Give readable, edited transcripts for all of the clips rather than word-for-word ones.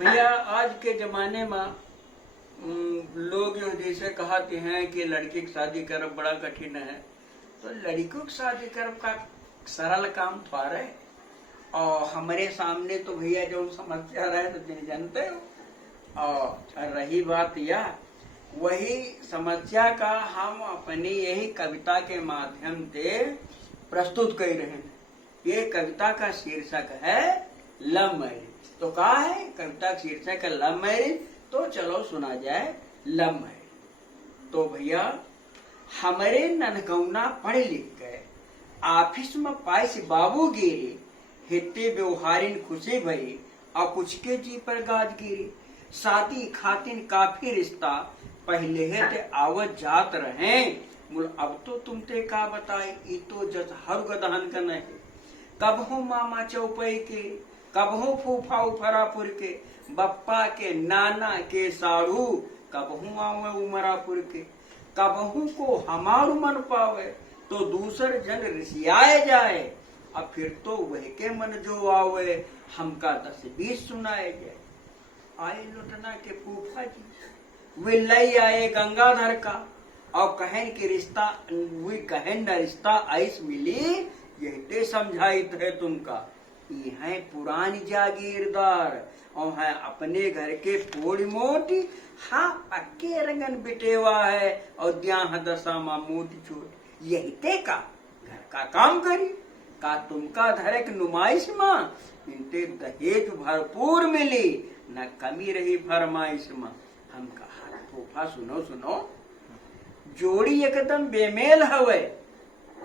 भैया आज के जमाने में लोग जो जैसे कहते हैं कि लड़की की शादी करब बड़ा कठिन है, तो लड़कियों की शादी करब का सरल काम थोड़ा है। और हमारे सामने तो भैया जो समस्या रहे तो दिन जानते हो। और रही बात यह, वही समस्या का हम अपनी यही कविता के माध्यम से प्रस्तुत कर रहे हैं। ये कविता का शीर्षक है लव मैरिज। तो कहा है कविता का शीर्षक है लव मैरिज, तो चलो सुना जाए लव मैरिज। तो भैया हमारे ननकौना पढ़े लिख गए, ऑफिस में पाइस बाबू गिरे, हिते व्यवहारिन खुशी भई, और कुछ के जी पर गाज गिरी। शादी खातिन काफी रिश्ता, पहले है ते आवत जात रहे, बोल अब तो तुम ते का बताए, ई तो जस हर गदहन का नहीं। कब हो मामा चौपई के, कब हो फूफा उफरापुर के, बप्पा के नाना के साड़ू, कब हूँ आवे उमरापुर के। कब हूँ को हमारू मन पावे, तो दूसर जन रिसियाए जाए, अब फिर तो वह के मन जो आवे, हमका 10-20 सुनाए जाए। आए लुटना के फूफा जी, वे लई आए गंगाधर का, और कहन के रिश्ता वे कहन न रिश्ता ऐस मिली, यही समझाइत है तुमका। ये है पुरानी जागीरदार, और है अपने घर के थोड़ी मोटी, हाँ पक्के रंगन बिटेवा है, और द्या दशा मा मोटी छोटी। यही ते का घर का काम करी, का तुमका धरक नुमाइश मां, इनते दहेज भरपूर मिली, न कमी रही फरमाइश मां। हम कहा फूफा सुनो सुनो, जोड़ी एकदम बेमेल हवे,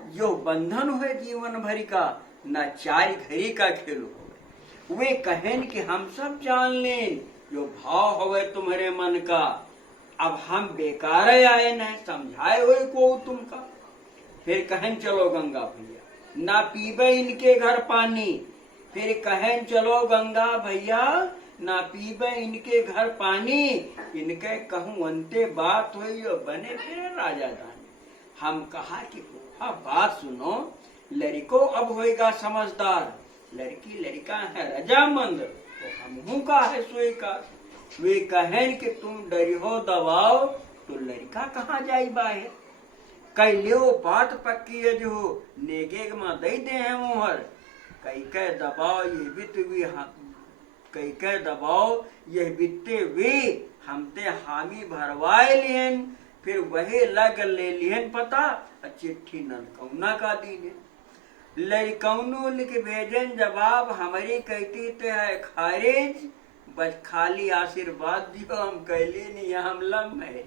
जो बंधन हुए जीवन भरी का, न चार घड़ी का खेल हो। वे कहन कि हम सब जान लें, जो भाव हवे तुम्हारे मन का, अब हम बेकार आए न समझाए हुए को तुमका। फिर कहन चलो गंगा भैया, ना पीबे इनके घर पानी। फिर कहन चलो गंगा भैया, ना पीबे इनके घर पानी, इनके कहूं अंते बात हुई और बने फिर राजा दानी। हम कहा कि फूफा बात सुनो, लड़को अब होएगा समझदार, लड़की लड़का है रजामंद, तो हमहू का है सोई का। वे कहन कि तुम डरियो दबाओ, तो लड़का कहाँ जाई बाहर। कई लियो बात पक्की है जो नेगे में दे दे हैं मोहर, कई कह दबाओ ये बित भी, कई कह दबाओ ये बिते भी, हमते हामी भरवाए लिहन। फिर वही लग ले लिहन पता, चिट्ठी ननकौना का दीने। लड़कौनो लिख भेजन जवाब, हमारी कहती ते है खारिज, बस खाली आशीर्वाद दियो, हम कहली नहीं हम लम है।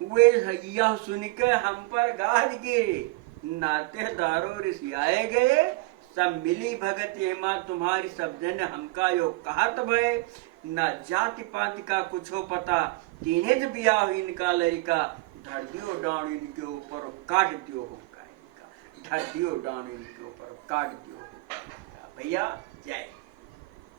वे यह सुन के हम पर गाज गिरे, नातेदारों रिसियाए गए, सब मिली भगत हेमा तुम्हारी, सब जन हमका यो कहत भय। न जाति पाति का कुछो पता, तीने ज बियाह इनका लड़का, धर दियो डांड इनके ऊपर काट दियो होगा इनका, धर दियो डांड इनके ऊपर काट दियो होगा। भैया जय।